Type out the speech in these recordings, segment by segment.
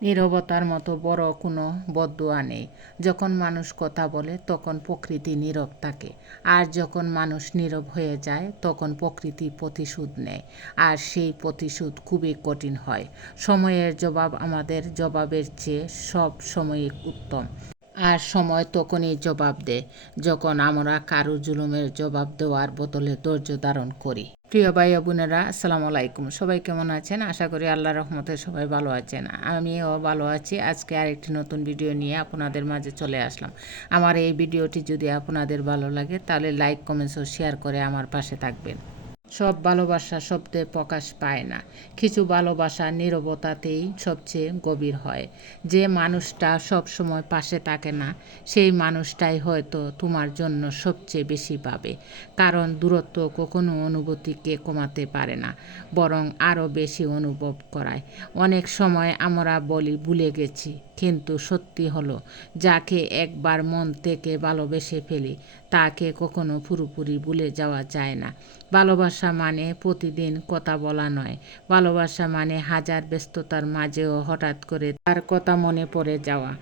নীরবতার মতো বড় কোনো বদদোয়া নেই। যখন মানুষ কথা বলে তখন প্রকৃতি নীরব থাকে, আর যখন মানুষ নীরব হয়ে যায় তখন প্রকৃতি প্রতিশোধ নেয়, আর সেই প্রতিশোধ খুবই কঠিন হয়। সময়ের জবাব আমাদের জবাবের চেয়ে সব সময়ই উত্তম, আর সময় তখনই জবাব দেয় যখন আমরা কারো জুলুমের জবাব দেওয়ার বদলে ধৈর্য ধারণ করি। প্রিয় ভাই ও বোনেরা, আসসালামু আলাইকুম। সবাই কেমন আছেন? আশা করি আল্লাহর রহমতে সবাই ভালো আছেন। আমিও ভালো আছি। আজকে আরেকটি নতুন ভিডিও নিয়ে আপনাদের মাঝে চলে আসলাম। আমার এই ভিডিওটি যদি আপনাদের ভালো লাগে তাহলে লাইক, কমেন্টস ও শেয়ার করে আমার পাশে থাকবেন। সব ভালোবাসা শব্দে প্রকাশ পায় না, কিছু ভালোবাসা নীরবতাতেই সবচেয়ে গভীর হয়। যে মানুষটা সব সময় পাশে থাকে না, সেই মানুষটাই হয়তো তোমার জন্য সবচেয়ে বেশি পাবে, কারণ দূরত্ব কখনো অনুভূতিকে কমাতে পারে না, বরং আরও বেশি অনুভব করায়। অনেক সময় আমরা বলি ভুলে গেছি, কিন্তু সত্যি হলো যাকে একবার মন থেকে ভালোবেসে ফেলি তাকে কখনো পুরোপুরি ভুলে যাওয়া যায় না। ভালোবাসা মানে প্রতিদিন কথা বলা নয়, ভালোবাসা মানে হাজার ব্যস্ততার মাঝেও হঠাৎ করে তার কথা মনে পড়ে যাওয়া।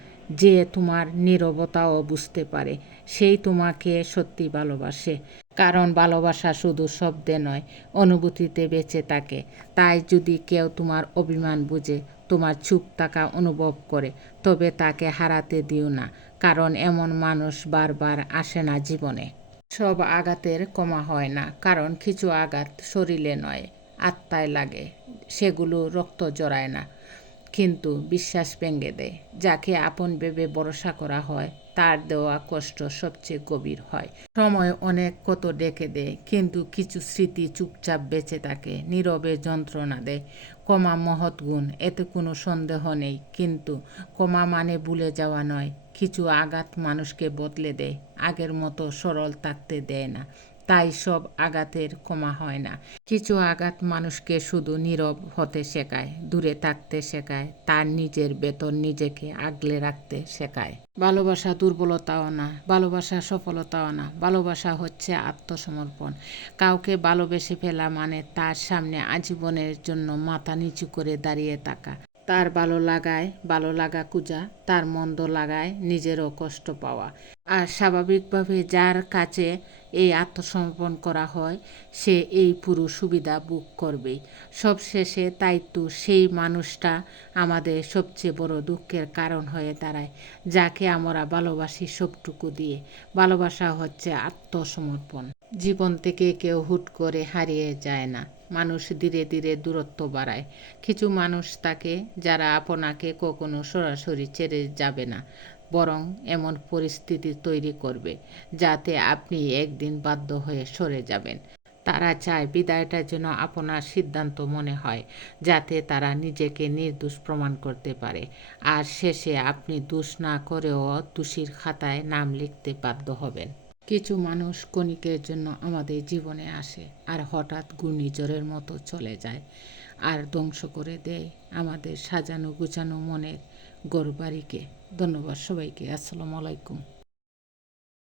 যে তোমার নীরবতাও বুঝতে পারে, সেই তোমাকে সত্যি ভালোবাসে। কারণ ভালোবাসা শুধু শব্দে নয়, অনুভূতিতে বেঁচে থাকে। তাই যদি কেউ তোমার অভিমান বুঝে, তোমার চুপ থাকা অনুভব করে, তবে তাকে হারাতে দিও না, কারণ এমন মানুষ বারবার আসে না জীবনে। সব আঘাতের ক্ষমা হয় না, কারণ কিছু আঘাত শরীরে নয়, আত্মায় লাগে। সেগুলো রক্ত জড়ায় না, কিন্তু বিশ্বাস ভেঙে দেয়। যাকে আপন ভেবে ভরসা করা হয় তার দেওয়া কষ্ট সবচেয়ে গভীর হয়। সময় অনেক কত ডেকে দেয়, কিন্তু কিছু স্মৃতি চুপচাপ বেঁচে থাকে, নীরবে যন্ত্রণা দেয়। ক্ষমা মহৎ গুণ, এতে কোনো সন্দেহ নেই, কিন্তু ক্ষমা মানে ভুলে যাওয়া নয়। কিছু আঘাত মানুষকে বদলে দেয়, আগের মতো সরল থাকতে দেয় না। তাই সব আঘাতের ক্ষমা হয় না। কিছু আঘাত মানুষকে শুধু নীরব হতে শেখায়, দূরে থাকতে শেখায়, তার নিজের ভেতর নিজেকে আগলে রাখতে শেখায়। ভালোবাসা দুর্বলতাও না, ভালোবাসা সফলতাও না, ভালোবাসা হচ্ছে আত্মসমর্পণ। কাউকে ভালোবেসে ফেলা মানে তার সামনে আজীবনের জন্য মাথা নিচু করে দাঁড়িয়ে থাকা, তার ভালো লাগা খুঁজা, তার মন্দ লাগায় নিজেরও কষ্ট পাওয়া। আর স্বাভাবিকভাবে যার কাছে এই আত্মসমর্পণ করা হয়, সে এই পুরো সুবিধা ভোগ করবেই। সবশেষে তাই তো সেই মানুষটা আমাদের সবচেয়ে বড় দুঃখের কারণ হয়ে দাঁড়ায়, যাকে আমরা ভালোবাসি সবটুকু দিয়ে। ভালোবাসা হচ্ছে আত্মসমর্পণ। জীবন থেকে কেউ হুট করে হারিয়ে যায় না, মানুষ ধীরে ধীরে দূরত্ব বাড়ায়। কিছু মানুষ থাকে যারা আপনাকে কখনো সরাসরি ছেড়ে যাবে না, বরং এমন পরিস্থিতি তৈরি করবে যাতে আপনি একদিন বাধ্য হয়ে সরে যাবেন। তারা চায় বিদায়টা যেন আপনার সিদ্ধান্ত মনে হয়, যাতে তারা নিজেকে নির্দোষ প্রমাণ করতে পারে, আর শেষে আপনি দোষ না করেও দোষীর খাতায় নাম লিখতে বাধ্য হবেন। কিছু মানুষ ক্ষণিকের জন্য আমাদের জীবনে আসে, আর হঠাৎ ঘূর্ণিঝড়ের মতো চলে যায়, আর ধ্বংস করে দেয় আমাদের সাজানো গুছানো মনের ঘরবাড়িকে। ধন্যবাদ সবাইকে। আসসালামু আলাইকুম।